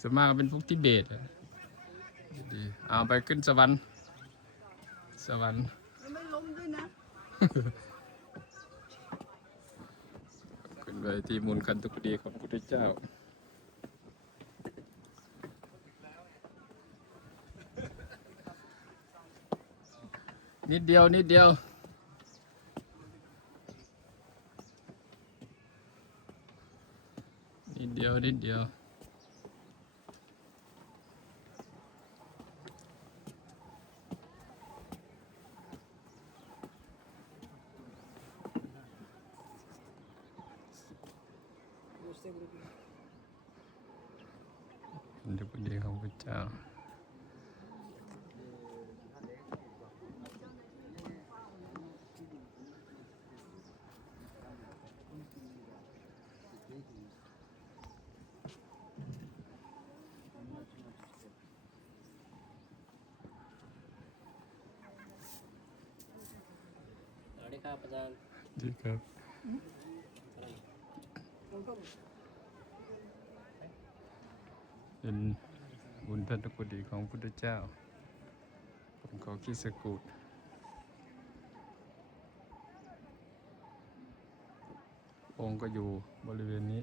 ส่วนมากก็เป็นพวกทิเบตอะดีเอาไปขึ้นสวรรค์ สวรรค์แล้วไม่ล้มด้วยนะ ขึ้นไปที่มูลคันตุกดีของพระพุทธเจ้านิดเดียว นิดเดียว นิดเดียว นิดเดียว వస్తాయి గుడికి ఇంటికి వచ్చా เป็นบุญทันตุกดีของพุทธเจ้าผมขอคิดสกุลองค์ก็อยู่บริเวณนี้